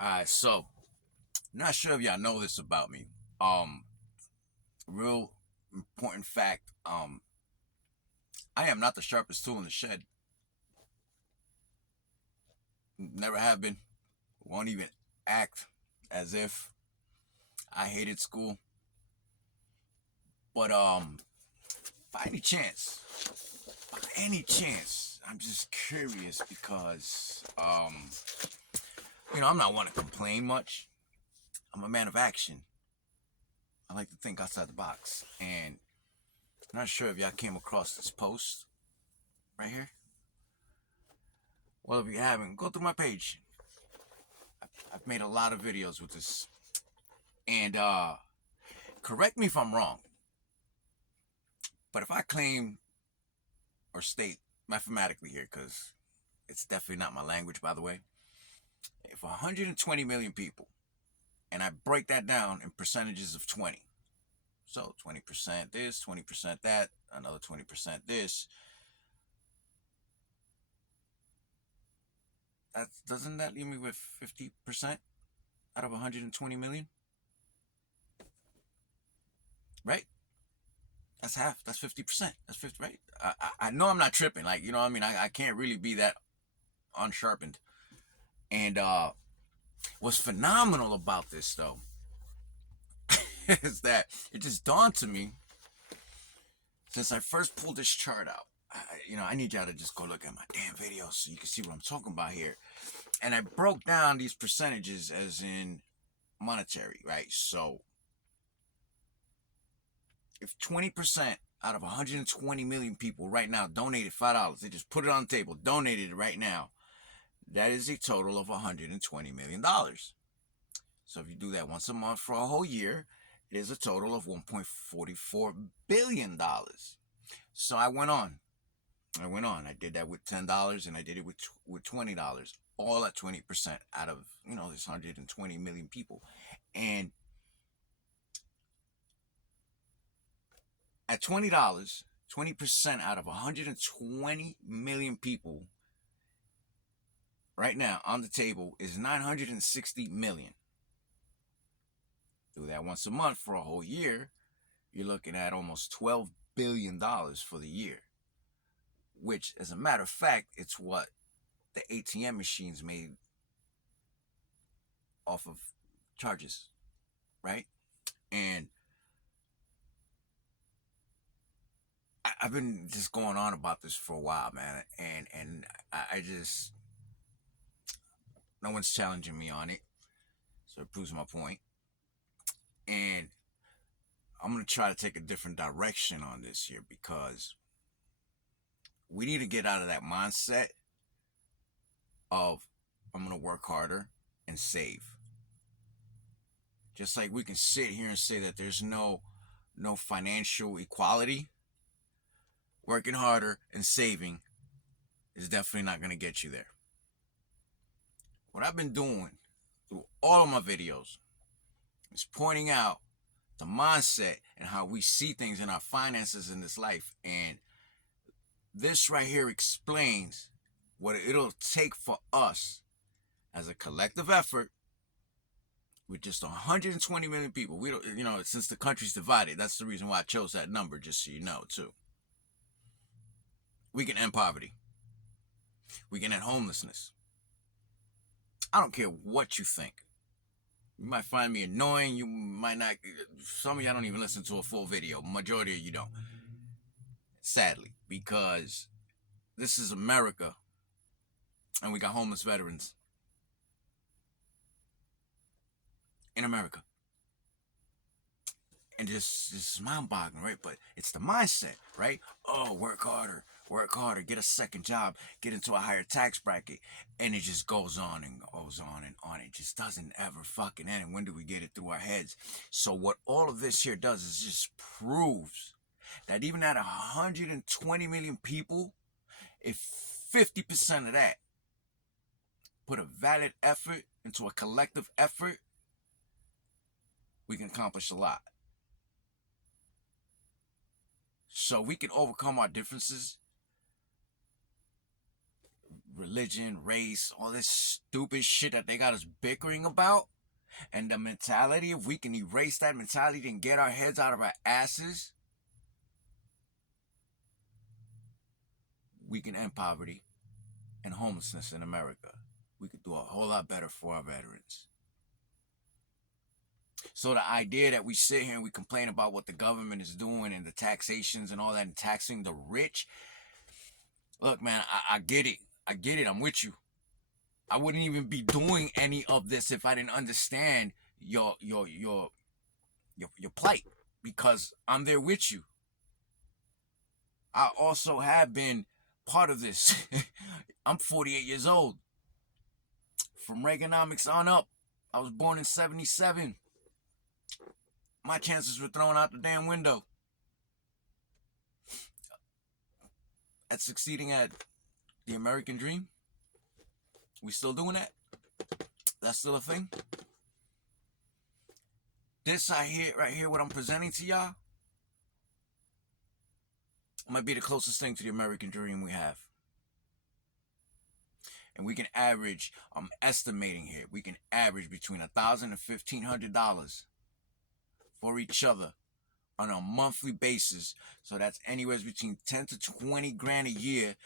Alright, so not sure if y'all know this about me. Um, Real important fact. I am not the sharpest tool in the shed. Never have been. Won't even act as if I hated school. But by any chance, I'm just curious because I'm not one to complain much. I'm a man of action. I like to think outside the box, and I'm not sure if y'all came across this post right here. Well, if you haven't, go through my page. I've made a lot of videos with this. And correct me if I'm wrong, but if I claim or state mathematically here, because it's definitely not my language, by the way, if 120 million people, and I break that down in percentages of 20, so 20% this, 20% that, another 20% this, doesn't that leave me with 50% out of 120 million? Right? That's half. That's 50%. That's 50, right? I know I'm not tripping. Like, you know what I mean? I can't really be that unsharpened. And what's phenomenal about this, though, is that it just dawned to me since I first pulled this chart out. I need y'all to just go look at my damn videos so you can see what I'm talking about here. And I broke down these percentages as in monetary, right? So if 20% out of 120 million people right now donated $5, they just put it on the table, donated it right now, that is a total of $120 million. So if you do that once a month for a whole year, it is a total of $1.44 billion. So I went on. I did that with $10 and I did it with $20, all at 20% out of, this 120 million people. And at $20, 20% out of 120 million people right now on the table is 960 million. Do that once a month for a whole year, you're looking at almost $12 billion for the year. Which, as a matter of fact, it's what the ATM machines made off of charges, right? And I've been just going on about this for a while, man, and I just, no one's challenging me on it, so it proves my point. And I'm gonna try to take a different direction on this here because we need to get out of that mindset of I'm gonna work harder and save. Just like we can sit here and say that there's no financial equality, working harder and saving is definitely not going to get you there. What I've been doing through all of my videos is pointing out the mindset and how we see things in our finances in this life. And this right here explains what it'll take for us as a collective effort with just 120 million people. We don't, since the country's divided, that's the reason why I chose that number, just so you know, too. We can end poverty. We can end homelessness. I don't care what you think. You might find me annoying. You might not. Some of y'all don't even listen to a full video. Majority of you don't. Sadly, because this is America and we got homeless veterans in America. And just mind-boggling, right? But it's the mindset, right? Oh, work harder, get a second job, get into a higher tax bracket, and it just goes on and goes on and on. It just doesn't ever fucking end. And when do we get it through our heads? So what all of this here does is just proves that even at 120 million people, if 50% of that put a valid effort into a collective effort, we can accomplish a lot. So we can overcome our differences religion, race, all this stupid shit that they got us bickering about. And the mentality, if we can erase that mentality and get our heads out of our asses, we can end poverty and homelessness in America. We could do a whole lot better for our veterans. So the idea that we sit here and we complain about what the government is doing and the taxations and all that and taxing the rich, look, man, I get it. I get it. I'm with you. I wouldn't even be doing any of this if I didn't understand your plight, because I'm there with you. I also have been part of this. I'm 48 years old. From Reaganomics on up, I was born in 77. My chances were thrown out the damn window at succeeding at the American dream. We still doing that? That's still a thing? This right here, what I'm presenting to y'all, might be the closest thing to the American dream we have. And we can average, I'm estimating here, we can average between $1,000 and $1,500 for each other on a monthly basis. So that's anywhere between 10 to 20 grand a year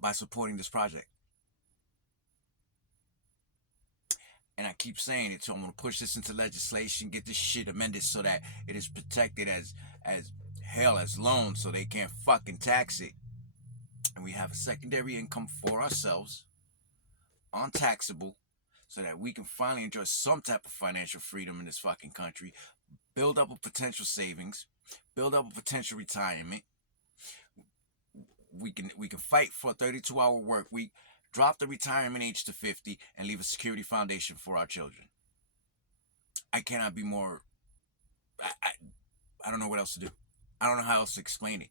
by supporting this project. And I keep saying it, so I'm going to push this into legislation, get this shit amended so that it is protected as hell, as loans, so they can't fucking tax it. And we have a secondary income for ourselves, untaxable, so that we can finally enjoy some type of financial freedom in this fucking country, build up a potential savings, build up a potential retirement. We can fight for a 32-hour work week, drop the retirement age to 50, and leave a security foundation for our children. I cannot be more... I don't know what else to do. I don't know how else to explain it.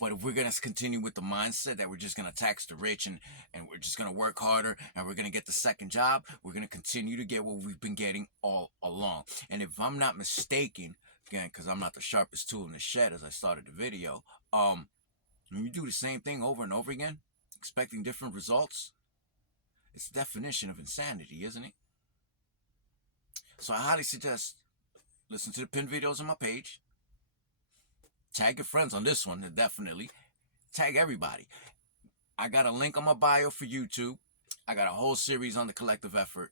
But if we're going to continue with the mindset that we're just going to tax the rich and we're just going to work harder and we're going to get the second job, we're going to continue to get what we've been getting all along. And if I'm not mistaken, again, because I'm not the sharpest tool in the shed as I started the video, when you do the same thing over and over again, expecting different results, it's the definition of insanity, isn't it? So I highly suggest listen to the pinned videos on my page. Tag your friends on this one, definitely. Tag everybody. I got a link on my bio for YouTube. I got a whole series on the collective effort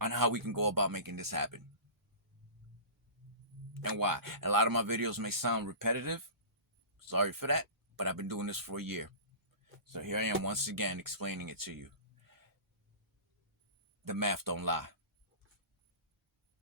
on how we can go about making this happen. And why. A lot of my videos may sound repetitive. Sorry for that, but I've been doing this for a year. So here I am once again explaining it to you. The math don't lie.